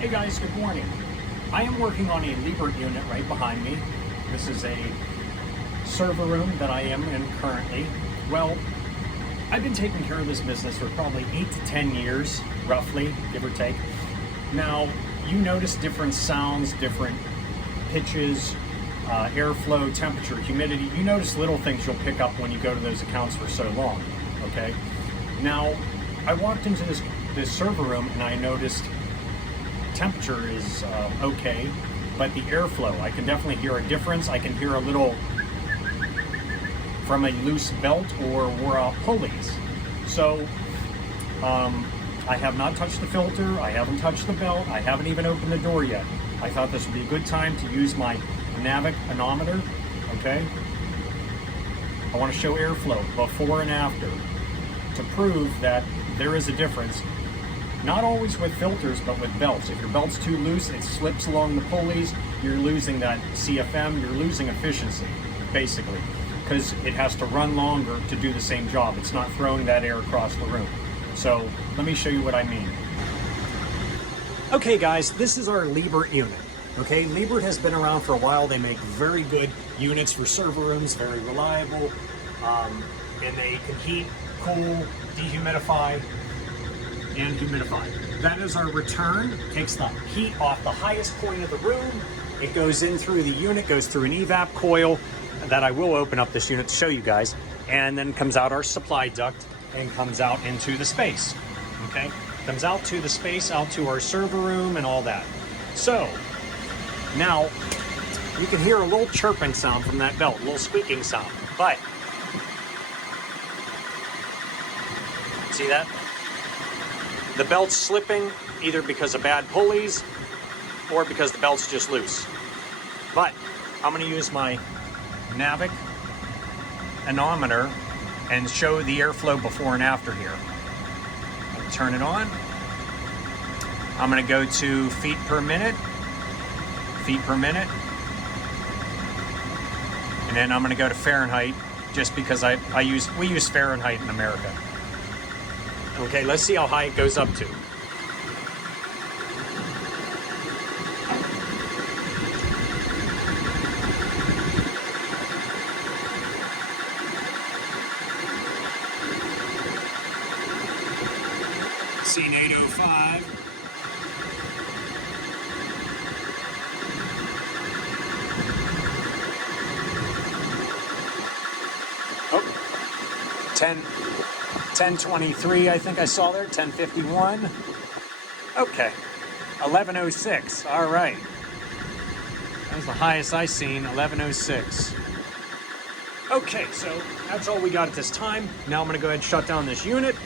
Hey guys, good morning. I am working on a Liebert unit right behind me. This is a server room that I am in currently. Well, I've been taking care of this business for probably 8 to 10 years, roughly, give or take. Now, you notice different sounds, different pitches, airflow, temperature, humidity. You notice little things you'll pick up when you go to those accounts for so long, okay? Now, I walked into this server room and I noticed temperature is okay, but the airflow, I can definitely hear a difference. I can hear a little from a loose belt or wore out pulleys. So I have not touched the filter, I haven't touched the belt, I haven't even opened the door yet. I thought this would be a good time to use my Navic anemometer, okay? I want to show airflow before and after to prove that there is a difference. Not always with filters, but with belts. If your belt's too loose, it slips along the pulleys, you're losing that CFM, you're losing efficiency, basically, because it has to run longer to do the same job. It's not throwing that air across the room. So let me show you what I mean. Okay guys, this is our Liebert unit. Okay, Liebert has been around for a while. They make very good units for server rooms, very reliable, and they can heat, cool, dehumidify, and humidify. That is our return. Takes the heat off the highest point of the room. It goes in through the unit, goes through an evap coil that I will open up this unit to show you guys, and then comes out our supply duct and comes out into the space. Okay, comes out to the space, out to our server room and all that. So now you can hear a little chirping sound from that belt, a little squeaking sound, but see that? The belt's slipping either because of bad pulleys or because the belt's just loose. But I'm going to use my Navic anemometer and show the airflow before and after here. I'll turn it on. I'm going to go to feet per minute, and then I'm going to go to Fahrenheit just because we use Fahrenheit in America. Okay, let's see how high it goes up to. Scene 805. Oh, 1023, I think I saw there, 1051. Okay, 1106, all right. That was the highest I seen, 1106. Okay, so that's all we got at this time. Now I'm gonna go ahead and shut down this unit,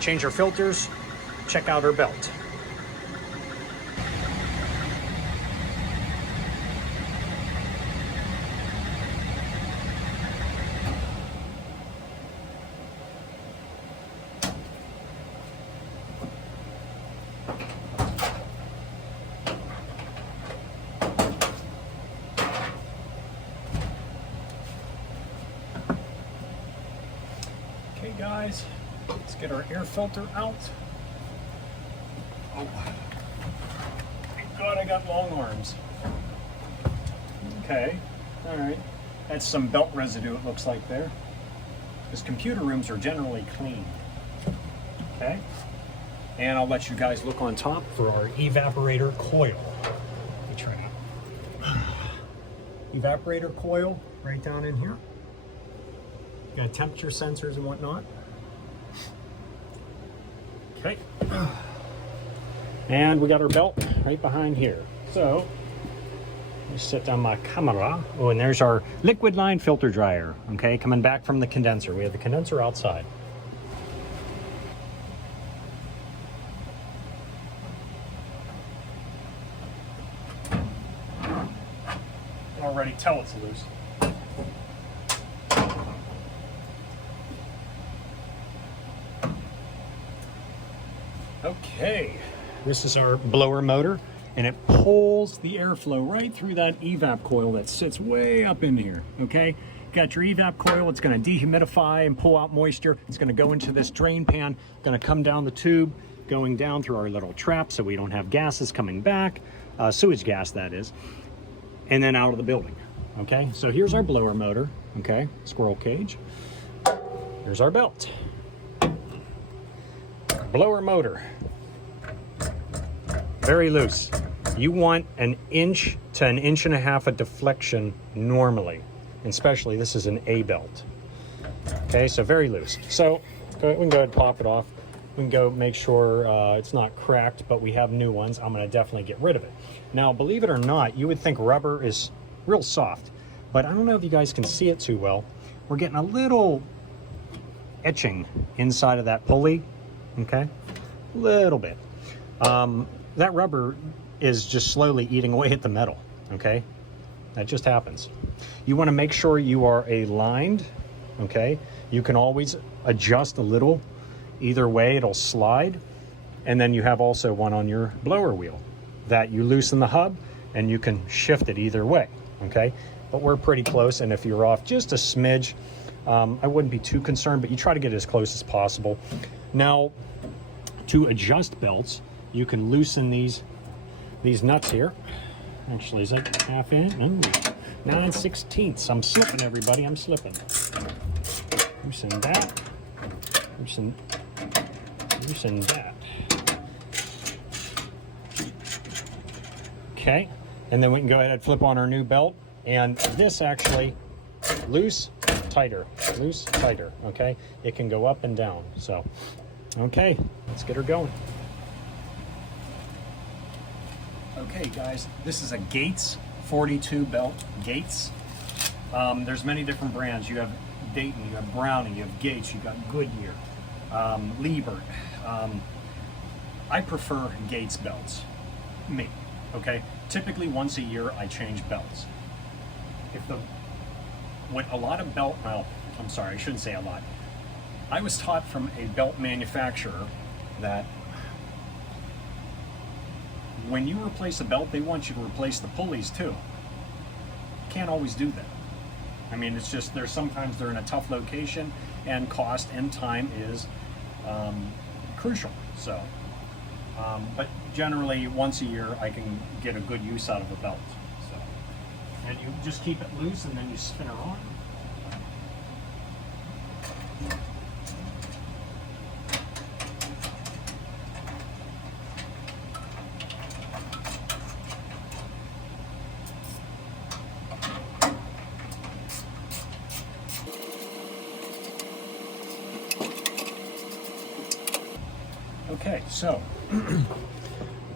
change our filters, check out our belt. Okay guys, let's get our air filter out. Oh, thank God I got long arms. Okay, all right. That's some belt residue it looks like there. Because computer rooms are generally clean. Okay, and I'll let you guys look on top for our evaporator coil. Let me try it. Evaporator coil right down in here. Got temperature sensors and whatnot. Okay. And we got our belt right behind here. So, let me set down my camera. Oh, and there's our liquid line filter dryer, okay, coming back from the condenser. We have the condenser outside. I can already tell it's loose. Okay, this is our blower motor, and it pulls the airflow right through that evap coil that sits way up in here, okay? Got your evap coil, it's gonna dehumidify and pull out moisture. It's gonna go into this drain pan, gonna come down the tube, going down through our little trap so we don't have gases coming back, sewage gas that is, and then out of the building. Okay, so here's our blower motor, okay, squirrel cage. Here's our belt. Blower motor, very loose. You want an inch to an inch and a half of deflection normally, and especially this is an A belt. Okay, so very loose. So we can go ahead and pop it off. We can go make sure it's not cracked, but we have new ones. I'm going to definitely get rid of it. Now, believe it or not, you would think rubber is real soft, but I don't know if you guys can see it too well. We're getting a little etching inside of that pulley, okay? A little bit. That rubber is just slowly eating away at the metal, okay? That just happens. You want to make sure you are aligned, okay? You can always adjust a little. Either way, it'll slide. And then you have also one on your blower wheel that you loosen the hub and you can shift it either way, okay? But we're pretty close, and if you're off just a smidge, I wouldn't be too concerned, but you try to get as close as possible. Now, to adjust belts, you can loosen these nuts here. Actually, is that half inch? 9/16. I'm slipping, everybody. I'm slipping. Loosen that. Loosen that. Okay, and then we can go ahead and flip on our new belt, and this actually loose, tighter, okay? It can go up and down, so, okay, let's get her going. Okay, guys, this is a Gates 42 belt, Gates. There's many different brands. You have Dayton, you have Browning, you have Gates, you got Goodyear, Liebert. I prefer Gates belts, me, okay? Typically once a year I change belts. What a lot of belt, well, I'm sorry, I shouldn't say a lot. I was taught from a belt manufacturer that when you replace a belt, they want you to replace the pulleys too. You can't always do that. I mean, it's just, sometimes they're in a tough location, and cost and time is crucial. So, but generally once a year I can get a good use out of a belt. So, and you just keep it loose and then you spin her on. Okay, so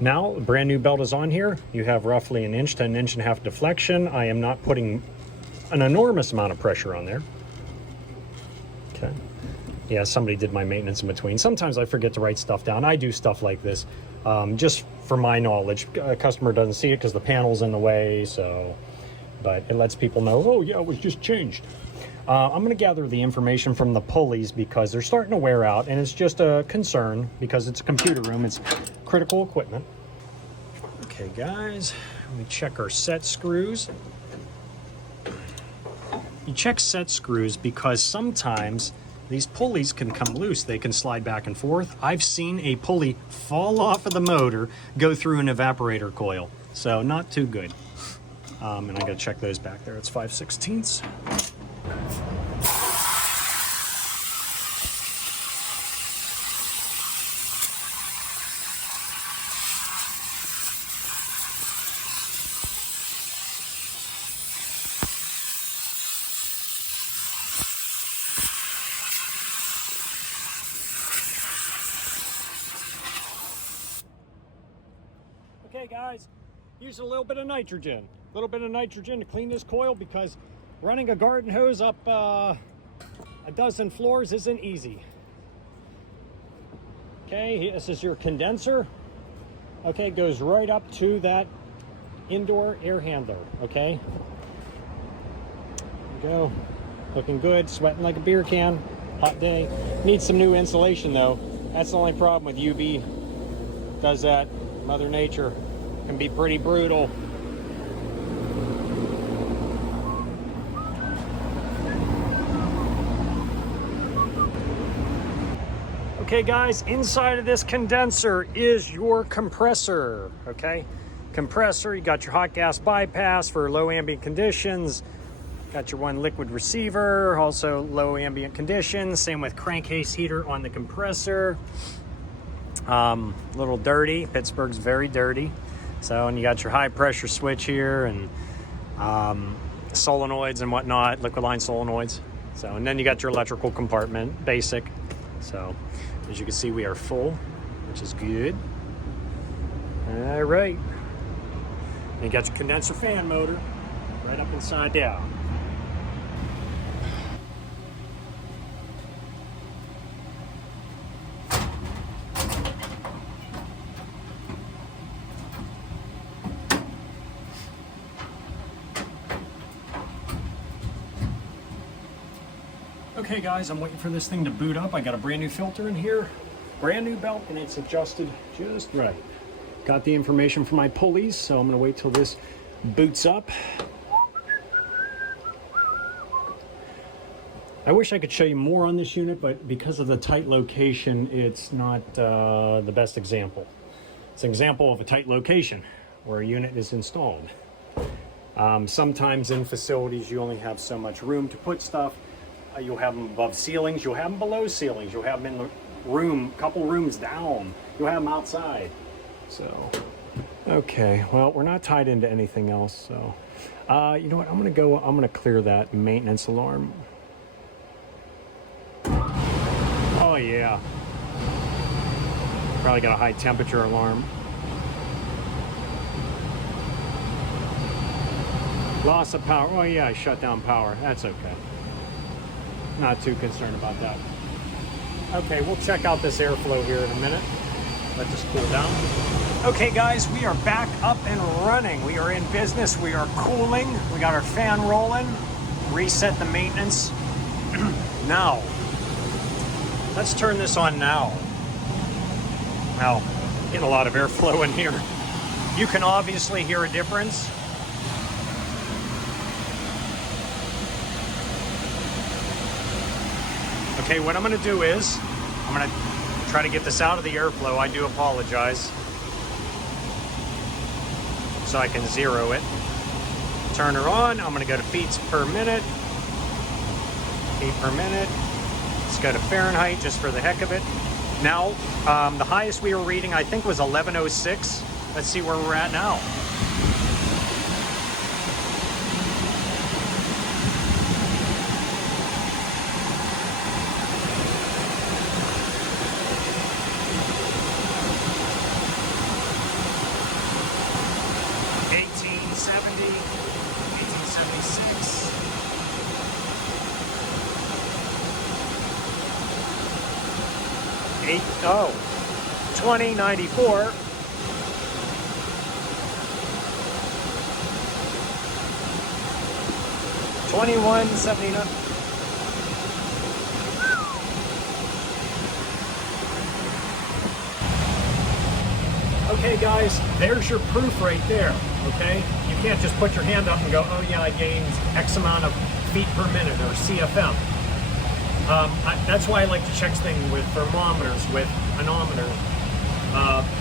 now the brand new belt is on here. You have roughly an inch to an inch and a half deflection. I am not putting an enormous amount of pressure on there. Okay. Yeah, somebody did my maintenance in between. Sometimes I forget to write stuff down. I do stuff like this just for my knowledge. A customer doesn't see it because the panel's in the way, so, but it lets people know, oh yeah, it was just changed. I'm going to gather the information from the pulleys because they're starting to wear out, and it's just a concern because it's a computer room. It's critical equipment. Okay, guys, let me check our set screws. You check set screws because sometimes these pulleys can come loose. They can slide back and forth. I've seen a pulley fall off of the motor, go through an evaporator coil. So not too good. And I got to check those back there. It's 5/16. Okay guys, use a little bit of nitrogen. A little bit of nitrogen to clean this coil because running a garden hose up a dozen floors isn't easy. Okay, this is your condenser. Okay, it goes right up to that indoor air handler, okay? There we go. Looking good, sweating like a beer can. Hot day. Needs some new insulation though. That's the only problem with UV. Does that. Mother Nature can be pretty brutal. Okay guys, inside of this condenser is your compressor, okay? Compressor, you got your hot gas bypass for low ambient conditions. Got your one liquid receiver, also low ambient conditions. Same with crankcase heater on the compressor. Little dirty, Pittsburgh's very dirty. So, and you got your high pressure switch here and solenoids and whatnot, liquid line solenoids. So, and then you got your electrical compartment, basic. So, as you can see, we are full, which is good. All right. And you got your condenser fan motor right up inside there. Okay guys, I'm waiting for this thing to boot up. I got a brand new filter in here, brand new belt, and it's adjusted just right. Got the information from my pulleys, so I'm gonna wait till this boots up. I wish I could show you more on this unit, but because of the tight location, it's not the best example. It's an example of a tight location where a unit is installed. Sometimes in facilities, you only have so much room to put stuff. You'll have them above ceilings, you'll have them below ceilings, you'll have them in the room, couple rooms down, you'll have them outside. So, okay, well, we're not tied into anything else, so. You know what, I'm gonna clear that maintenance alarm. Oh yeah. Probably got a high temperature alarm. Loss of power, oh yeah, I shut down power, that's okay. Not too concerned about that. Okay, we'll check out this airflow here in a minute. Let this cool down. Okay guys, we are back up and running. We are in business, we are cooling. We got our fan rolling. Reset the maintenance. Now, let's turn this on now. Now, getting a lot of airflow in here. You can obviously hear a difference. Okay, what I'm going to do is, I'm going to try to get this out of the airflow. I do apologize. So I can zero it. Turn her on. I'm going to go to feet per minute. Feet per minute. Let's go to Fahrenheit just for the heck of it. Now, the highest we were reading, I think, was 1106. Let's see where we're at now. Oh, 2094. 2179. Okay guys, there's your proof right there, okay? You can't just put your hand up and go, oh yeah, I gained X amount of feet per minute or CFM. That's why I like to check things with thermometers, with anemometers,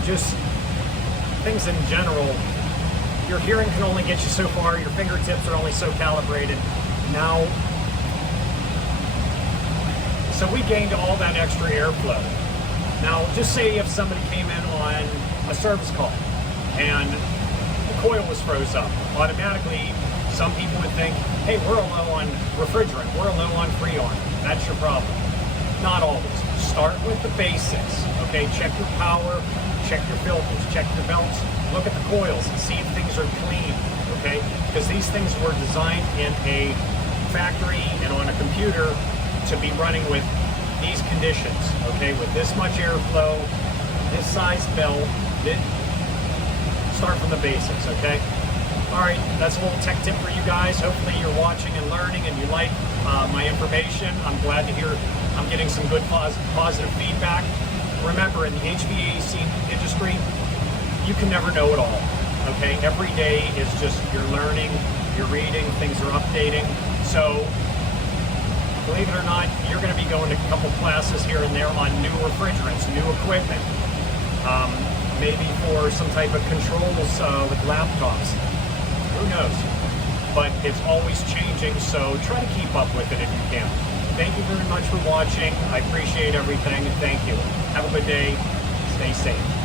just things in general. Your hearing can only get you so far, your fingertips are only so calibrated. Now, so we gained all that extra airflow. Now, just say if somebody came in on a service call and the coil was froze up, automatically some people would think, hey, we're low on refrigerant, we're low on Freon. That's your problem. Not always. Start with the basics, okay? Check your power, check your filters, check your belts, look at the coils and see if things are clean, okay? Because these things were designed in a factory and on a computer to be running with these conditions, okay? With this much airflow, this size belt, start from the basics, okay? All right, that's a little tech tip for you guys. Hopefully you're watching and learning and you like my information. I'm glad to hear I'm getting some good positive feedback. Remember, in the HVAC industry, you can never know it all, okay? Every day is just, you're learning, you're reading, things are updating. So believe it or not, you're going to be going to a couple classes here and there on new refrigerants, new equipment, maybe for some type of controls with laptops. Who knows? But it's always changing, so try to keep up with it if you can. Thank you very much for watching. I appreciate everything. Thank you. Have a good day. Stay safe.